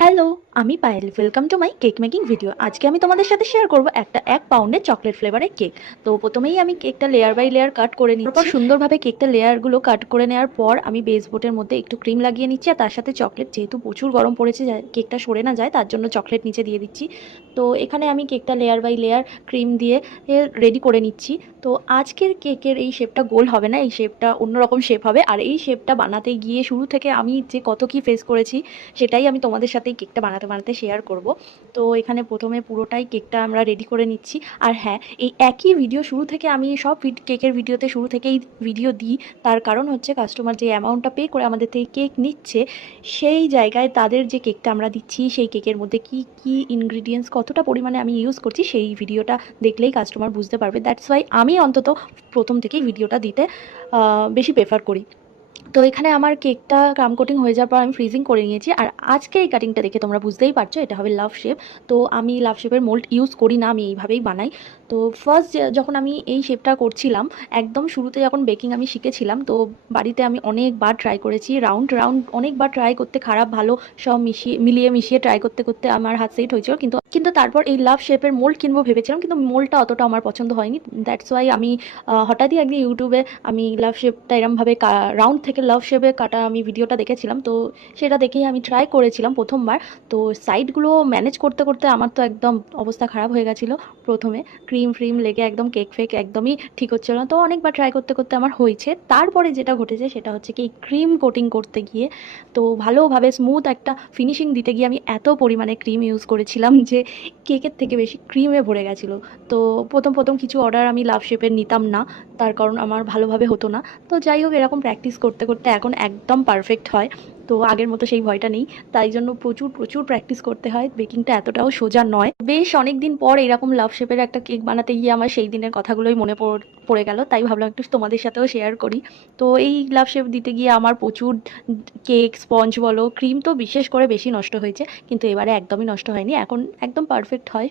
Hello, আমি Payel. Welcome to my cake making video. আজকে আমি তোমাদের সাথে শেয়ার করব একটা 1 পাউন্ডের চকলেট ফ্লেভারের কেক। তো প্রথমেই আমি কেকটা লেয়ার বাই লেয়ার কাট করে নিচ্ছি। তারপর সুন্দরভাবে কেকটা লেয়ারগুলো কাট করে নেওয়ার পর আমি বেস বোর্ডের মধ্যে একটু ক্রিম লাগিয়ে নিচ্ছি আর তার সাথে চকলেট, যেহেতু প্রচুর গরম পড়েছে কেকটা সরে না যায় তার জন্য চকলেট নিচে দিয়ে দিচ্ছি। তো এখানে আমি কেকটা লেয়ার বাই লেয়ার ক্রিম দিয়ে রেডি করে নিচ্ছি। তো আজকের কেকের এই শেপটা গোল হবে না, এই শেপটা অন্যরকম শেপ হবে। আর এই শেপটা বানাতে গিয়ে শুরু থেকে আমি যে কত কি ফেস করেছি সেটাই আমি তোমাদের সাথে এই কেকটা বানাতে বানাতে শেয়ার করব। তো এখানে প্রথমে পুরোটাই কেকটা আমরা রেডি করে নিচ্ছি। আর হ্যাঁ, এই একই ভিডিও শুরু থেকে আমি সব কেকের ভিডিওতে শুরু থেকেই ভিডিও দিই। তার কারণ হচ্ছে কাস্টমার যে অ্যামাউন্টটা পে করে আমাদের থেকে কেক নিচ্ছে, সেই জায়গায় তাদের যে কেকটা আমরা দিচ্ছি সেই কেকের মধ্যে কি কি ইনগ্রিডিয়েন্টস কতটা পরিমাণে আমি ইউজ করছি সেই ভিডিওটা দেখলেই কাস্টমার বুঝতে পারবে। দ্যাটস ওয়াই আমি অন্তত প্রথম থেকেই ভিডিওটা দিতে বেশি প্রেফার করি। তো এখানে আমার কেকটা ক্রাম কোটিং হয়ে যাওয়ার পর আমি ফ্রিজিং করে নিয়েছি। আর আজকে এই কাটিংটা দেখে তোমরা বুঝতেই পারছো এটা হবে লাভ শেপ। তো আমি লাভ শেপের মোল্ড ইউজ করি না, আমি এইভাবেই বানাই। তো ফার্স্ট যখন আমি এই শেপটা করছিলাম, একদম শুরুতে যখন বেকিং আমি শিখেছিলাম, তো বাড়িতে আমি অনেকবার ট্রাই করেছি, রাউন্ড রাউন্ড অনেকবার ট্রাই করতে, খারাপ ভালো সব মিলিয়ে মিশিয়ে ট্রাই করতে করতে আমার হাত সেট হয়েছিল। কিন্তু কিন্তু তারপর এই লাভ শেপের মোল্ড কিনবো ভেবেছিলাম, কিন্তু মোল্ডটা অতটা আমার পছন্দ হয়নি। দ্যাটস ওয়াই আমি হঠাৎই একদিন ইউটিউবে আমি লাভ শেপটা এরমভাবে রাউন্ড থেকে লাভ শেপে কাটা আমি ভিডিওটা দেখেছিলাম। তো সেটা দেখেই আমি ট্রাই করেছিলাম প্রথমবার। তো সাইডগুলো ম্যানেজ করতে করতে আমার তো একদম অবস্থা খারাপ হয়ে গেছিলো। প্রথমে ক্রিম ফ্রিম লেগে একদম কেক ফেক একদমই ঠিক হচ্ছিল না। তো অনেকবার ট্রাই করতে করতে আমার হয়েছে। তারপরে যেটা ঘটেছে সেটা হচ্ছে কি, ক্রিম কোটিং করতে গিয়ে তো ভালোভাবে স্মুথ একটা ফিনিশিং দিতে গিয়ে আমি এত পরিমাণে ক্রিম ইউজ করেছিলাম যে কেকের থেকে বেশি ক্রিমে ভরে গেছিলো। তো প্রথম কিছু অর্ডার আমি লাভ শেপের নিতাম না, তার কারণ আমার ভালোভাবে হতো না। তো যাই হোক, এরকম প্র্যাকটিস করতে করতে এখন একদম পারফেক্ট হয়। তো আগের মতো সেই ভয়টা নেই। তাই জন্য প্রচুর প্রচুর প্র্যাকটিস করতে হয়, বেকিংটা এতটাও সোজা নয়। বেশ অনেক দিন পর এরকম লাভ শেপের একটা কেক বানাতে গিয়ে আমার সেই দিনের কথাগুলোই মনে পড়ে গেল, তাই ভাবলাম একটু তোমাদের সাথেও শেয়ার করি। তো এই লাভ শেপ দিতে গিয়ে আমার প্রচুর কেক স্পঞ্জ বলো, ক্রিম তো বিশেষ করে বেশি নষ্ট হয়েছে, কিন্তু এবারে একদমই নষ্ট হয়নি, এখন একদম পারফেক্ট হয়।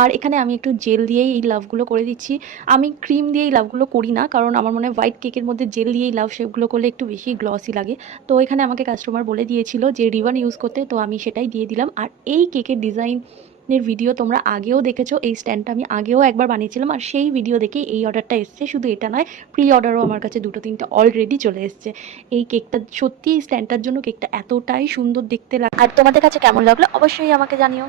আর এখানে আমি একটু জেল দিয়েই এই লাভগুলো করে দিচ্ছি। আমি ক্রিম দিয়ে এই লাভগুলো করি না, কারণ আমার মনে হয় হোয়াইট কেকের মধ্যে জেল দিয়ে এই লাভ শেপগুলো করলে একটু বেশি গ্লসি লাগে। তো এখানে আমাকে কাস্টমার বলে দিয়েছিল যে রিবন ইউজ করতে, তো আমি সেটাই দিয়ে দিলাম। আর এই কেকের ডিজাইনের ভিডিও তোমরা আগেও দেখেছো, এই স্ট্যান্ডটা আমি আগেও একবার বানিয়েছিলাম, আর সেই ভিডিও দেখেই এই অর্ডারটা এসছে। শুধু এটা নয়, প্রি অর্ডারও আমার কাছে 2-3টা অলরেডি চলে এসছে। এই কেকটা সত্যি, এই স্ট্যান্ডটার জন্য কেকটা এতটাই সুন্দর দেখতে লাগে। আর তোমাদের কাছে কেমন লাগলো অবশ্যই আমাকে জানিও।